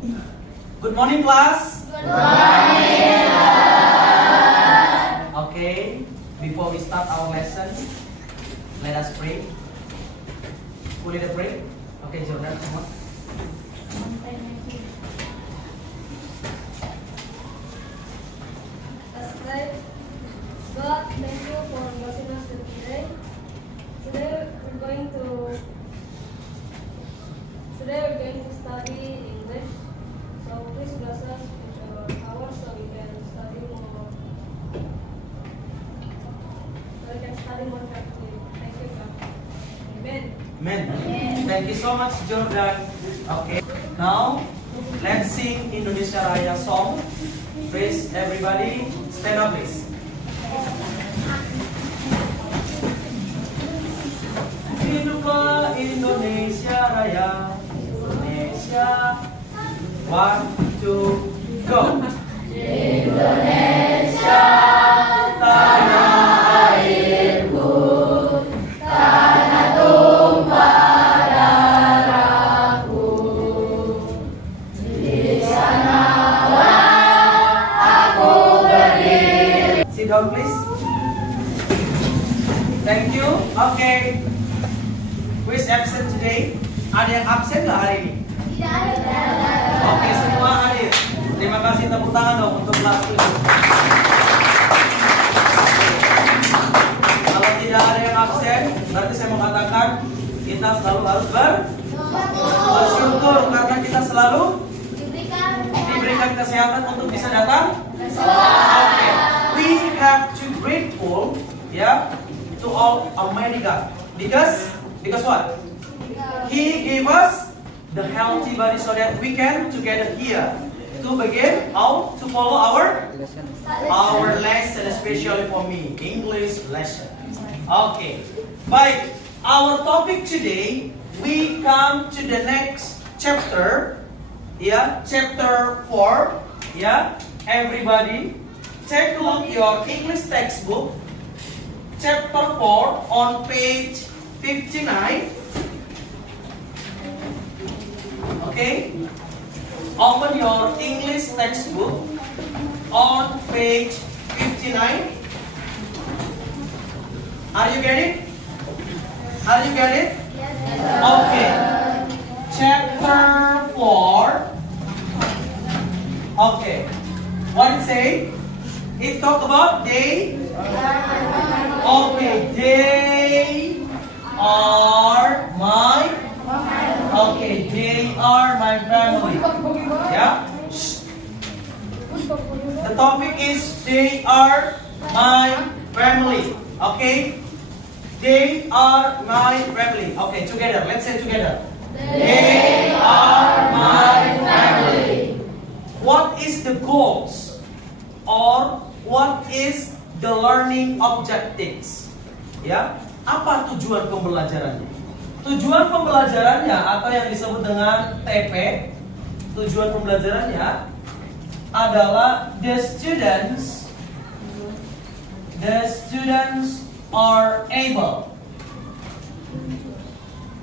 Good morning, class. Good morning. Okay, before we start our lesson, let us pray. Who lead the pray? Okay, Jordan, come on. Let's pray. God, thank you for blessing us today. Today we're going to study English. So please bless us with your power so we can study more. Carefully. Thank you, God. Amen. Amen. Thank you so much, Jordan. Okay, now let's sing Indonesia Raya song. Please, everybody, stand up, please. Hiduplah Indonesia Raya, Indonesia. 1, 2, go. Indonesia, tanah airku, tanah tumpah darahku. Di sanalah aku berdiri. Sit down, please. Thank you. Okay. Who is absent today? Ada yang absen nggak hari ini? Oke, semua hadir. Terima kasih, tepuk tangan dong untuk kelas ini. Kalau tidak ada yang absen, berarti saya mau katakan kita selalu harus bersyukur karena kita selalu diberikan kesehatan untuk bisa datang. Oke, we have to grateful, ya, to all Almighty God because what? He gave us the healthy body so that we can together here to begin how to follow our lesson, especially for me, English lesson. Okay, baik. Our topic today, we come to the next chapter, yeah, chapter 4, yeah. Everybody, take a look your English textbook, chapter 4 on page 59. Okay, open your English textbook on page 59. Are you get it? Are you get it? Okay. Chapter 4. Okay. What it say? It talk about they. Okay, they are my. Okay, they are my family. Yeah. The topic is they are my family. Okay. They are my family. Okay, together. Let's say together. They are my family. What is the goals or what is the learning objectives? Ya, apa tujuan pembelajarannya? Tujuan pembelajarannya atau yang disebut dengan TP, tujuan pembelajarannya adalah the students are able.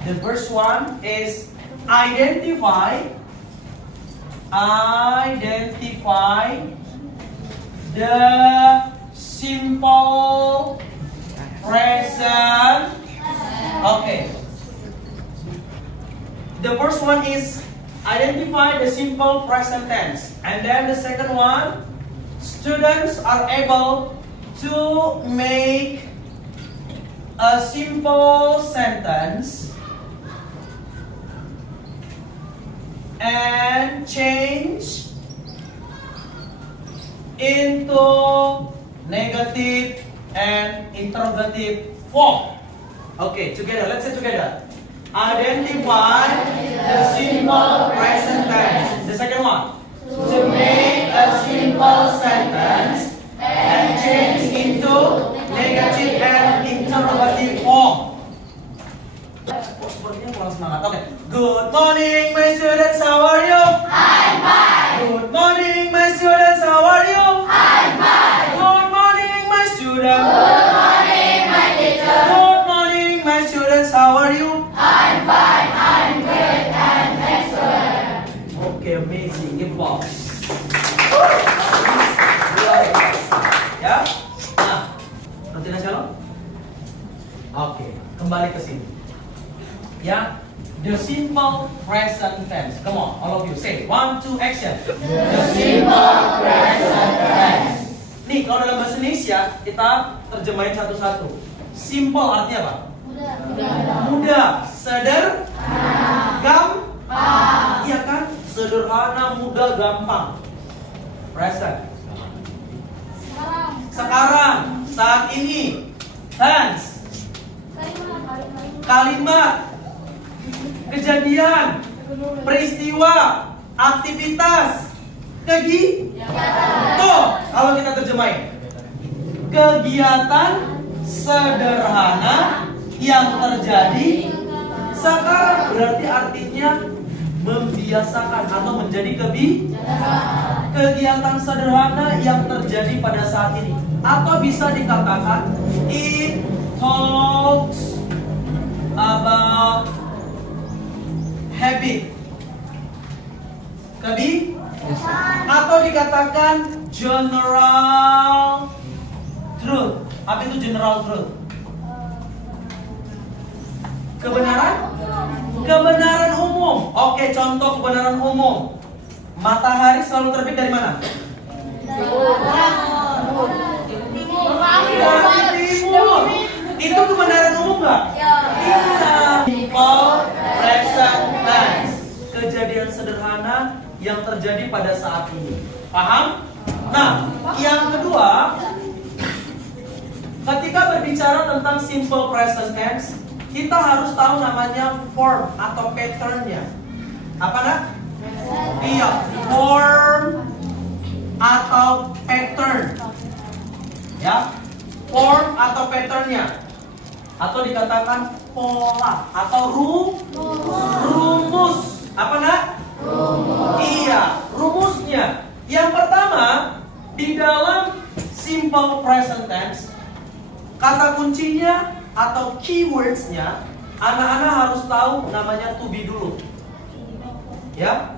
The first one is identify the simple present. Okay. The first one is identify the simple present tense. And then the second one, students are able to make a simple sentence and change into negative and interrogative form. Okay, together. Let's say together. Identify the simple present tense. The second one. To make a simple sentence and change into negative and interrogative form. Oh, sepertinya kurang semangat. Okay. Good morning, my students. How are you? I'm fine. Good morning, my students. How are you? I'm fine. Good morning, my students. Good morning, my teacher. Good morning, my students. How are you? I'm fine. I'm good and excellent. Okay, amazing. Give applause. Ya. Nah, nanti Shalom. Oke, kembali ke sini. Ya, the simple present tense. Come on, all of you say 1, 2, action. The simple present tense. Nih, kalau dalam bahasa Indonesia kita terjemahin satu-satu. Simple artinya apa? Mudah, gampang. Iya kan? Sederhana, mudah, gampang. Present. Sekarang, saat ini. Tense. Kalimat. Kejadian. Peristiwa. Aktivitas. Tuh, kalau kita terjemahin. Kegiatan sederhana yang terjadi sekarang, berarti artinya membiasakan atau menjadi kegiatan sederhana yang terjadi pada saat ini. Atau bisa dikatakan it talks about habit. Atau dikatakan general truth. Apa itu general truth? Kebenaran umum. Oke, contoh kebenaran umum. Matahari selalu terbit dari mana? Dari timur. Itu kebenaran umum nggak? Iya. Simple present tense. Kejadian sederhana yang terjadi pada saat ini. Paham? Nah, yang kedua, ketika berbicara tentang simple present tense, kita harus tahu namanya form atau patternnya. Apa nak? Iya, form atau pattern. Ya, form atau patternnya. Atau dikatakan pola atau rumus. Apa nak? Iya, rumusnya. Yang pertama, di dalam simple present tense, kata kuncinya atau keywordsnya, anak-anak harus tahu namanya to be dulu. Ya,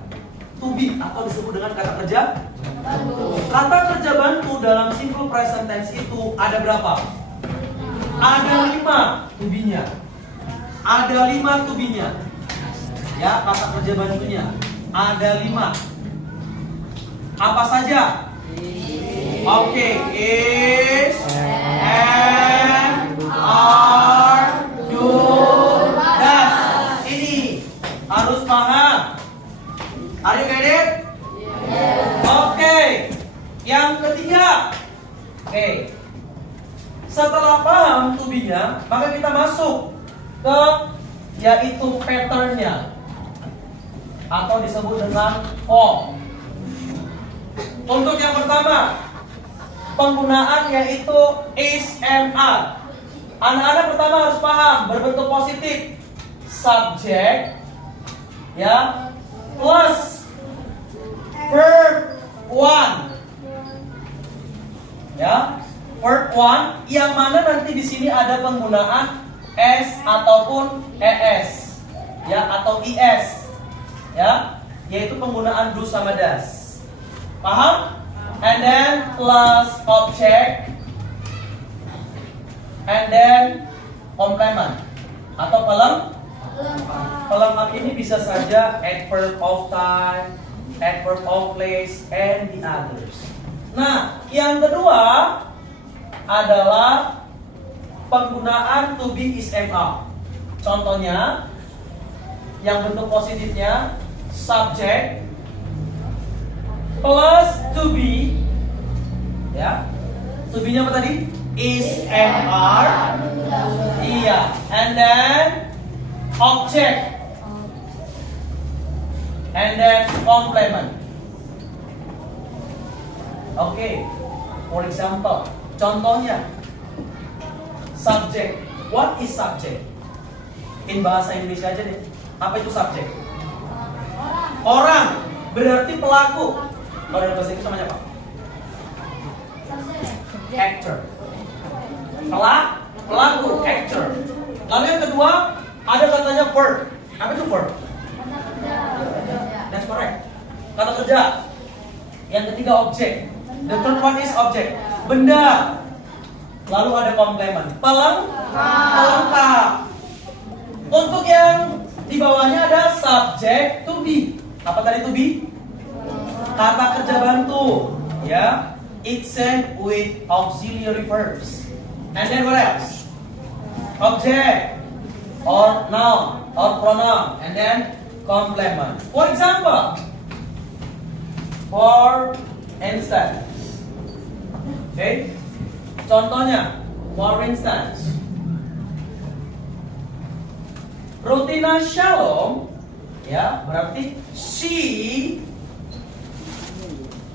to be atau disebut dengan kata kerja. Kata kerja bantu dalam simple present tense itu ada berapa? Ada 5 to be-nya. Ada 5 to be-nya. Ya, kata kerja bantunya ada 5. Apa saja? Oke, is, am, are, do, does. Ini harus paham. Are you get it? Oke. Yang ketiga. Oke. Setelah paham to be-nya, maka kita masuk ke yaitu pattern-nya atau disebut dengan form. Untuk yang pertama, penggunaan yaitu is, am, are. Anak-anak pertama harus paham berbentuk positif. Subject, ya, plus verb 1, ya, verb 1 yang mana nanti di sini ada penggunaan s ataupun es, ya, atau is, ya, yaitu penggunaan do sama does. Paham? And then plus object, and then complement atau pelengkap ini bisa saja adverb of time, adverb of place, and the others. Nah, yang kedua adalah penggunaan to be is am. Contohnya yang bentuk positifnya subject plus to be, ya, to be-nya apa tadi? Is, am, are. Iya, and then object, and then complement. Oke, for example, contohnya subject. What is subject? In bahasa Indonesia aja deh. Apa itu subject? Orang, berarti pelaku. Kalau dalam bahasa Inggris namanya apa? Actor. Pelaku, actor. Lalu yang kedua ada katanya verb. Apa itu verb? That's correct. kata kerja. Yang ketiga objek. The third one is object. Benda. Lalu ada komplement. Pelengkap. Untuk yang di bawahnya ada subject to be. Apa tadi to be? Kata kerja bantu. Ya. It's end with auxiliary verbs. And then what else? Object or noun or pronoun. And then complement. For example. For instance. Okay. Contohnya. For instance. Rutina Shalom, ya berarti she.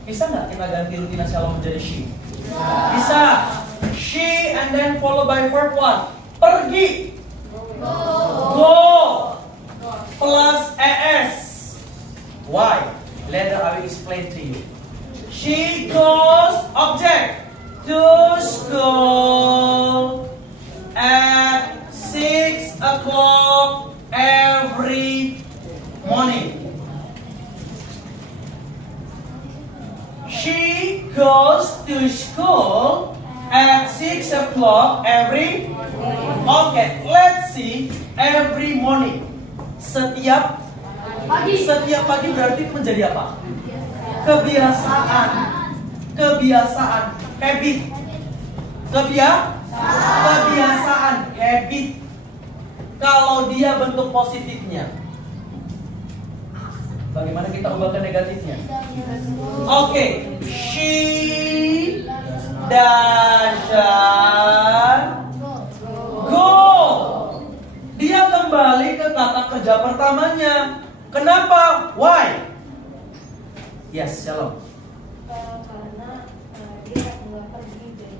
Bisa nggak kita ganti Rutina Shalom menjadi she? Bisa. She and then followed by verb one. Pergi. Go. Plus es. Why? Later I will explain to you. She goes object to school at 6 o'clock every morning. She goes to school at 6 o'clock every morning. Okay, let's see every morning. Setiap pagi berarti menjadi apa? Kebiasaan. Habit. Kebiasaan, habit. Kalau dia bentuk positifnya, bagaimana kita ubah ke negatifnya? Oke, she doesn't go. Dia kembali ke kata kerja pertamanya. Kenapa? Why? Yes, Shalom. Karena dia nggak pergi jadi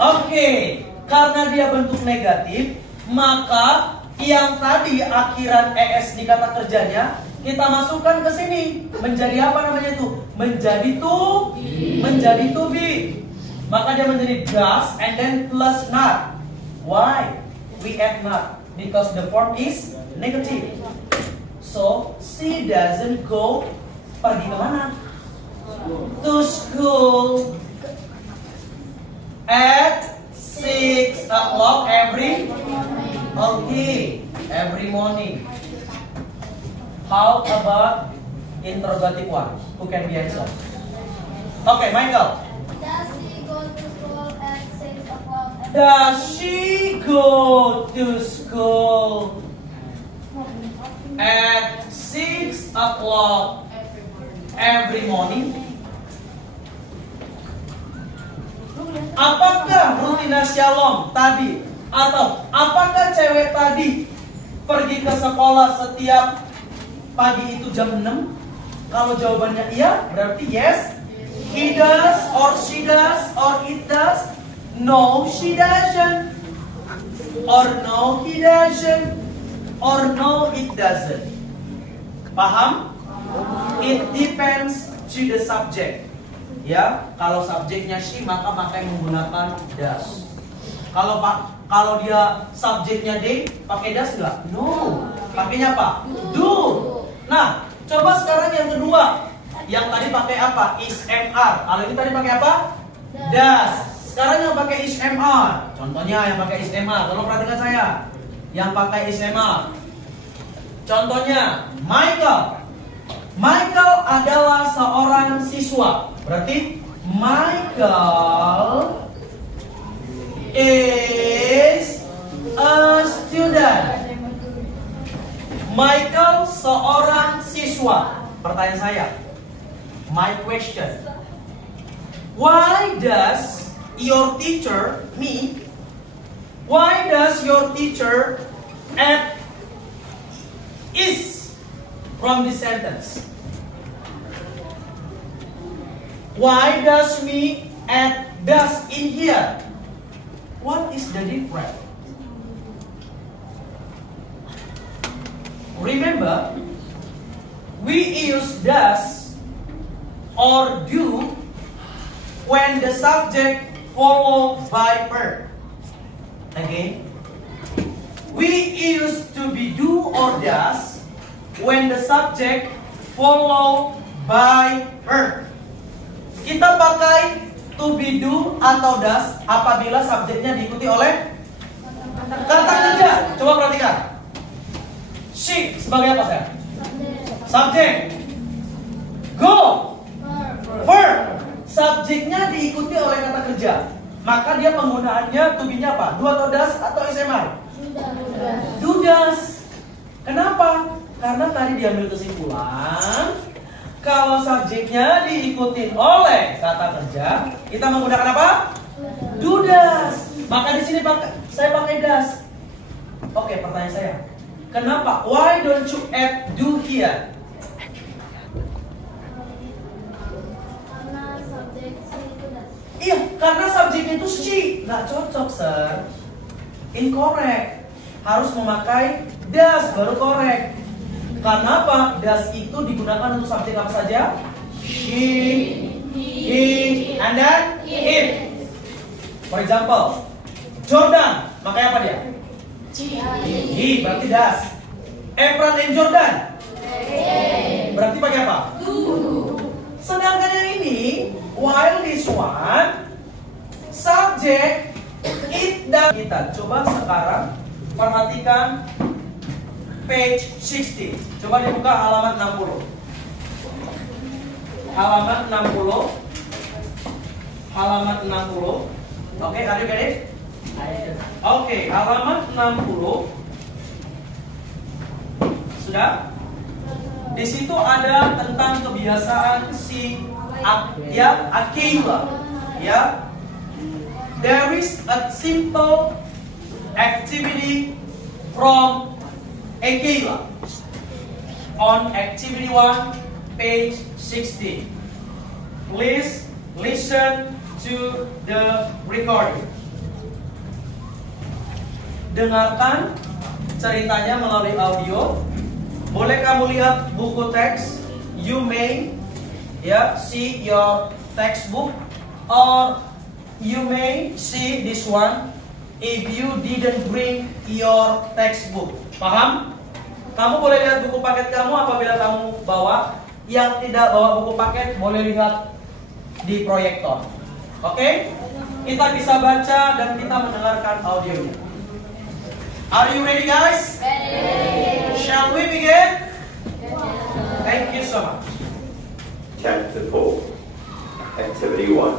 Oke, karena dia bentuk negatif, maka yang tadi akhiran es di kata kerjanya kita masukkan ke sini. Menjadi apa namanya itu? Menjadi to be. Maka dia menjadi does and then plus not. Why? We add not because the form is negative. So she doesn't go. Pergi kemana? To school at 6 o'clock every morning. How about interrogative one? Who can be answer? Okay, Michael. Does she go to school Does she go to school at at 6 o'clock every morning? Apakah Rutina Shalom tadi atau apakah cewek tadi pergi ke sekolah setiap pagi itu jam 6? Kalau jawabannya iya, berarti yes. He does or she does or it does. No, she doesn't. Or no, he doesn't. Or no, it doesn't. Paham? It depends to the subject. Ya, kalau subjeknya she maka pakai menggunakan does. Kalau dia subjeknya they, pakai does enggak? No. Pakainya apa? Do. Nah, coba sekarang yang kedua. Yang tadi pakai apa? Is MR. Kalau ini tadi pakai apa? Does. Sekarang yang pakai is MR. Contohnya yang pakai is MR. Tolong perhatikan saya. Yang pakai is MR. Contohnya Michael. Michael adalah seorang siswa. Berarti Michael is a student. Michael seorang siswa. Pertanyaan saya. My question. Why does your teacher, me, why does your teacher add is from this sentence? Why does me add does in here? What is the difference? Remember, we use does or do when the subject followed by verb. Again, we use to be do or does when the subject followed by her. Kita pakai to be do atau does apabila subjeknya diikuti oleh kata kerja. Coba perhatikan. She sebagai apa saya? Subjek. Go. Verb. Subjeknya diikuti oleh kata kerja. Maka dia penggunaannya to be-nya apa? Do atau does atau SMI? Do does. Kenapa? Karena tadi diambil kesimpulan kalau subjeknya diikuti oleh kata kerja, kita menggunakan apa? Do does. Maka di sini saya pakai does. Oke, pertanyaan saya. Kenapa? Why don't you add do here? Karena subjek she itu does. Iya, karena subjeknya itu she. Nggak cocok, sir. Incorrect. Harus memakai does baru correct. Karena apa? Does itu digunakan untuk subjek apa saja? She, he, and then it. For example, Jordan, pakai apa dia? He, berarti does. Efran and Jordan, berarti pakai apa? Sedangkan yang ini, while this one, subjek it dan kita. Coba sekarang perhatikan page 60. Coba dibuka halaman 60. Halaman 60. Halaman 60. Oke, are you get it? Oke, halaman 60. Sudah? Di situ ada tentang kebiasaan si Akela. Ya. There is a simple activity from Akela on activity 1, page 60. Please listen to the recording. Dengarkan ceritanya melalui audio. Boleh kamu lihat buku teks? You may see your textbook, or you may see this one if you didn't bring your textbook. Paham? Kamu boleh lihat buku paket kamu apabila kamu bawa. Yang tidak bawa buku paket boleh lihat di proyektor. Oke? Kita bisa baca dan kita mendengarkan audionya. Are you ready, guys? Ready. Shall we begin? Thank you so much. Chapter 4, Activity 1.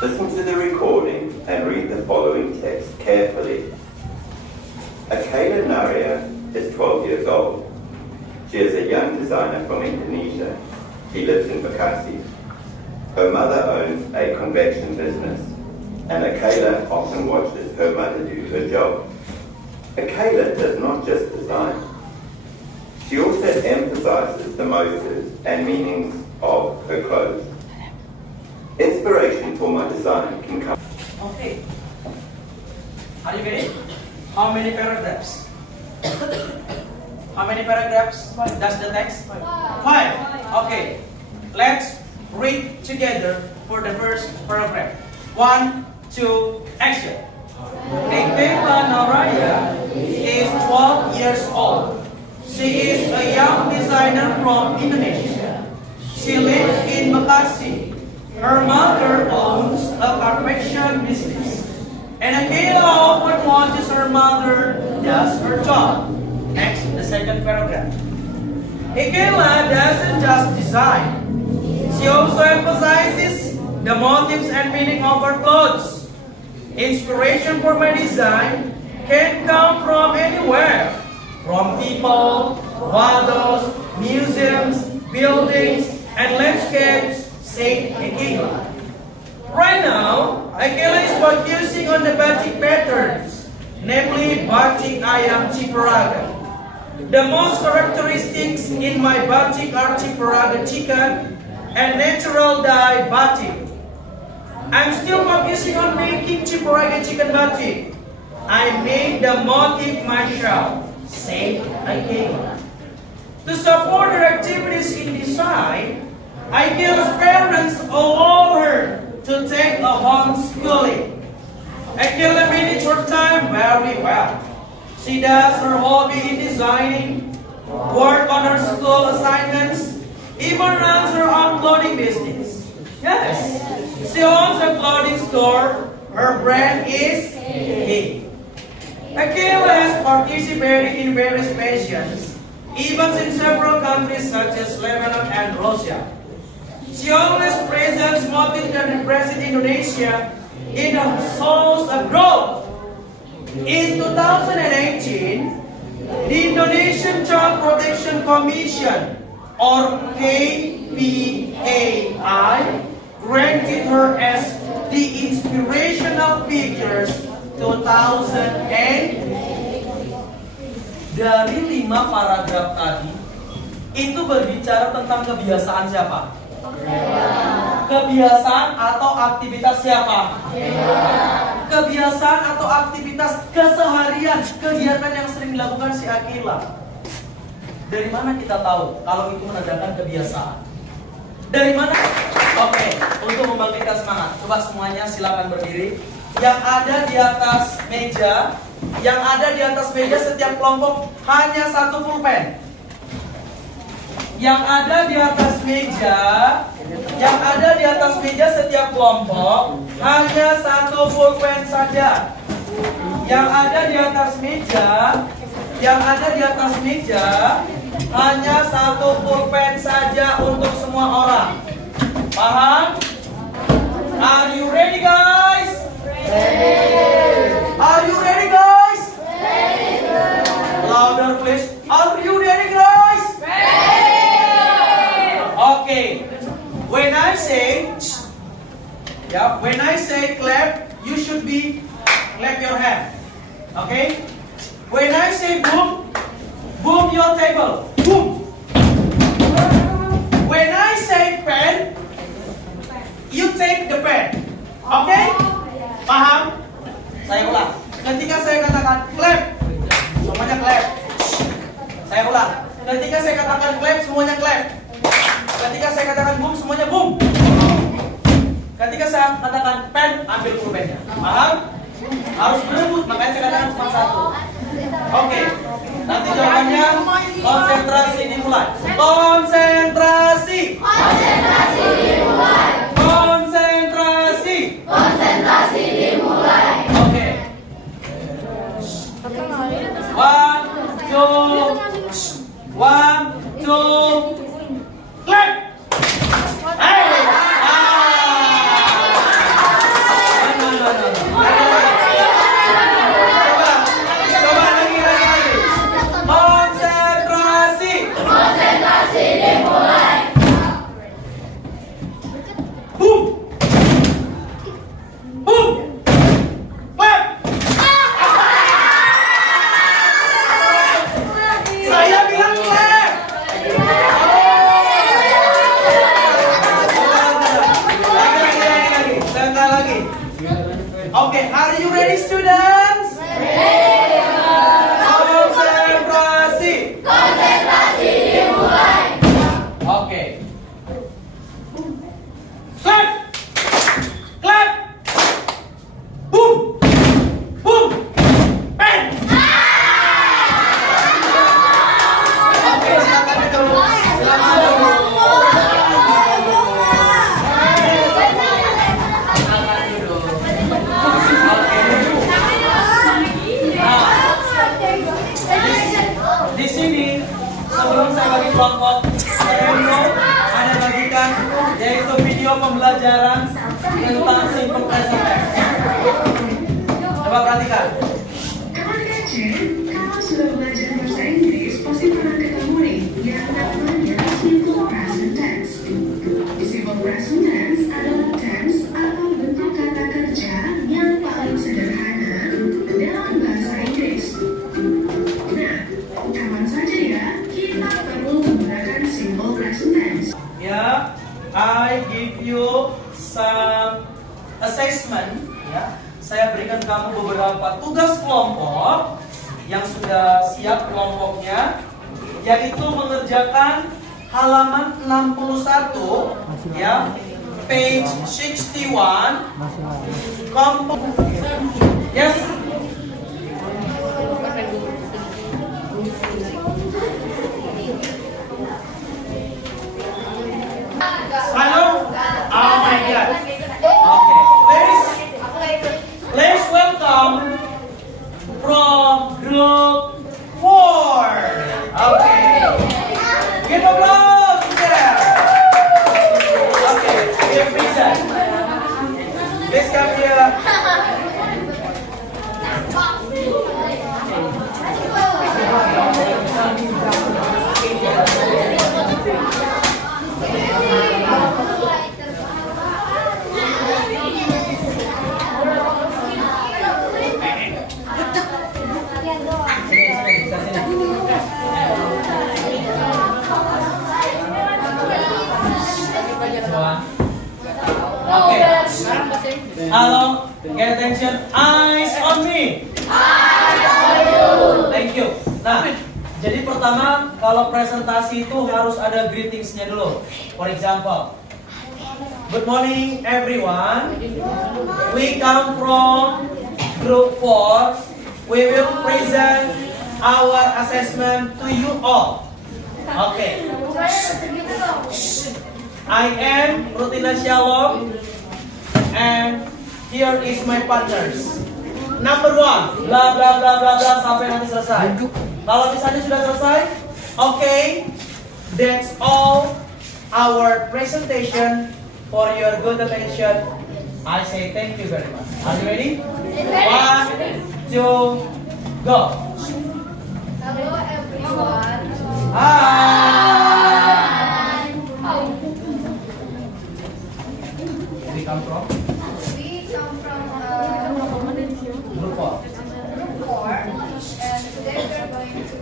Listen to the recording and read the following text carefully. Akela Naria is 12 years old. She is a young designer from Indonesia. She lives in Bekasi. Her mother owns a convection business, and Akela often watches her mother do her job. Akela does not just design. She also emphasizes the motives and meanings of her clothes. Inspiration for my design can come. Okay. Are you ready? How many paragraphs? How many paragraphs does the text? 5. Okay. Let's read together for the first paragraph. 1, 2, action. Akela Naraya is 12 years old. She is a young designer from Indonesia. She lives in Bekasi. Her mother owns a confection business. And Akela often watches her mother does her job. Next, the second paragraph. Akela doesn't just design. She also emphasizes the motives and meaning of her clothes. Inspiration for my design can come from anywhere. From people, models, museums, buildings, and landscapes, said Akela. Right now, Akela is focusing on the batik patterns, namely batik ayam Ciparaga. The most characteristics in my batik are Ciparaga chicken and natural dye batik. I'm still focusing on making Ciparaga chicken batik. I made the motif myself, said Akela. To support her activities in design, Akela's parents allow her to take a homeschooling. Akela manages her time very well. She does her hobby in designing, work on her school assignments, even runs her own clothing business. Yes. She owns a clothing store. Her brand is Hey. Akela has participated in various missions, events in several countries such as Lebanon and Russia. She always presents motives that represent Indonesia in the source of growth. In 2018, the Indonesian Child Protection Commission, or KPAI, granted her as the Inspirational Figures 2008. Dari 5 paragraf tadi, itu berbicara tentang kebiasaan siapa? Kebiasaan atau aktivitas siapa? Kebiasaan atau aktivitas keseharian, kegiatan yang sering dilakukan si Akila. Dari mana kita tahu kalau itu menandakan kebiasaan? Dari mana? Oke, untuk membangkitkan semangat, coba semuanya silakan berdiri. Yang ada di atas meja, setiap kelompok hanya 1 pulpen. Yang ada di atas meja, setiap kelompok hanya 1 pulpen saja. Yang ada di atas meja, hanya 1 pulpen saja untuk semua orang. Paham? Are you ready, guys? Are you ready, guys? Louder, please. Are you ready, guys? Okay. When I say clap, you should be clap your hand. Okay? When I say boom, boom your table. Boom. When I say pen, you take the pen. Okay? Paham? Saya ulang. Ketika saya katakan clap, semuanya clap. Saya ulang. Ketika saya katakan clap, semuanya clap. Ketika saya katakan boom, semuanya boom. Ketika saya katakan pen, ambil pulpennya. Paham? Harus berebut, makanya saya katakan cuma 1. Oke. Nanti jawabannya konsentrasi dimulai. Konsentrasi. Konsentrasi dimulai. Konsentrasi dimulai. Oke. 1, 2, clap. Hey. Coba lagi. Konsentrasi dimulai. Boom. Boom. Clap. Saya bilang clap. Lagi. Okay, are you ready, students? Ready. Konsentrasi dimulai. Okay. Clap. Clap. Boom. Boom. Bang. Oke, silakan dulu. Di sini sebelum saya bagi kelompok, saya mau ada bagikan yaitu video pembelajaran tentang simple present tense. Coba perhatikan. Kawan kecil, kalau sudah belajar bahasa Inggris, pasti pernah ketemu nih yang namanya simple present tense. Simple present tense adalah tense atau bentuk kata kerja yang paling sederhana dalam bahasa Inggris. Nah, kapan saja ya kita perlu menggunakan simple present tense. Ya, I give you some assessment. Ya, saya berikan kamu beberapa tugas kelompok yang sudah siap kelompoknya, yaitu mengerjakan halaman 61, ya, page 61. Yes. Ano? Oh my God. Okay. Please welcome from group 4. Okay. Give applause there. Okay. Give reason. Please come here. Okay. Hello. Get attention. Eyes on me. Thank you. Nah, jadi pertama kalau presentasi itu harus ada greetingsnya dulu. For example, good morning everyone. We come from group 4. We will present our assessment to you all. Okay. I am Rutina Shalom, and here is my partners. Number 1, bla bla bla bla bla sampai nanti selesai. Kalau misalnya sudah selesai, okay, that's all our presentation. For your good attention, I say thank you very much. Are you ready? 1, 2, go. Hello everyone. Hi. We come from We come from group 4. group 4, and today we are going to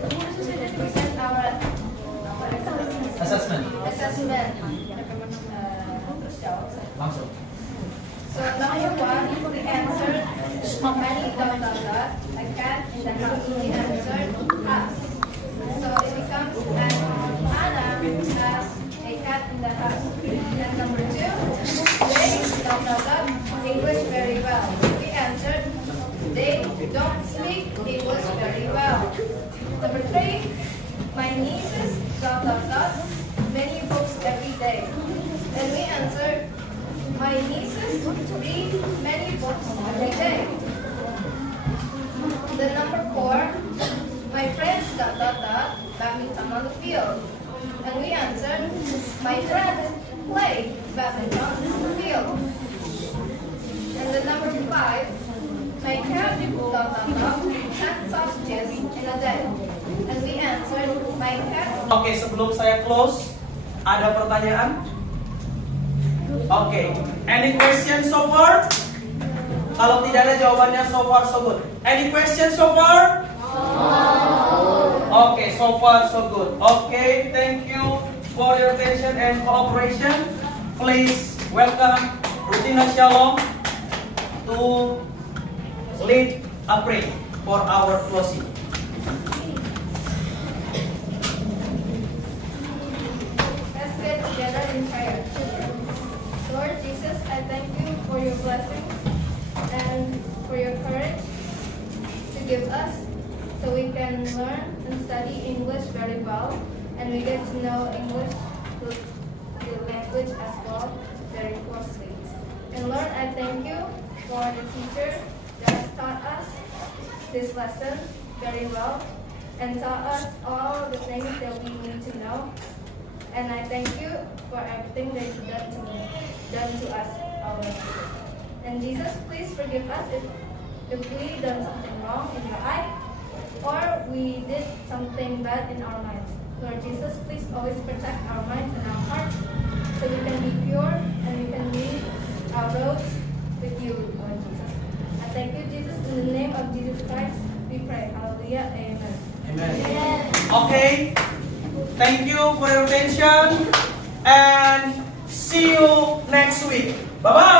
present our Assessment. assessment. Langsung. So number 1, we answered many dot dot dot. A cat in the house. We answered us. So it becomes Anna has a cat in the house. And number 2, they dot dot dot English very well. We answered they don't speak English very well. Number 3, my nieces dot dot dot many books every day. And we answered my nieces read many books every day. The number 4, my friends dot dot dot badminton on the field. And we answered, my friends play badminton on the field. And the number 5, my cat dot dot dot had sausages in a day. And we answered, my cat. Oke, sebelum saya close, ada pertanyaan? Oke, any question so far? Kalau tidak ada jawabannya so far so good. Any question so far? Oke, so far so good. Oke, thank you for your attention and cooperation. Please welcome Rutina Shalom to lead a prayer for our closing. Let's get together in prayer. Lord Jesus, I thank you for your blessings and for your courage to give us so we can learn and study English very well, and we get to know English, the language as well, very closely. And Lord, I thank you for the teacher that has taught us this lesson very well and taught us all the things that we need to know. And I thank you for everything that you've done to us, our Lord. And Jesus, please forgive us if we done something wrong in your eye, or we did something bad in our minds. Lord Jesus, please always protect our minds and our hearts, so we can be pure and we can lead our roads with you, Lord Jesus. I thank you, Jesus, in the name of Jesus Christ, we pray. Hallelujah. Amen. Amen. Okay. Thank you for your attention and see you next week. Bye bye.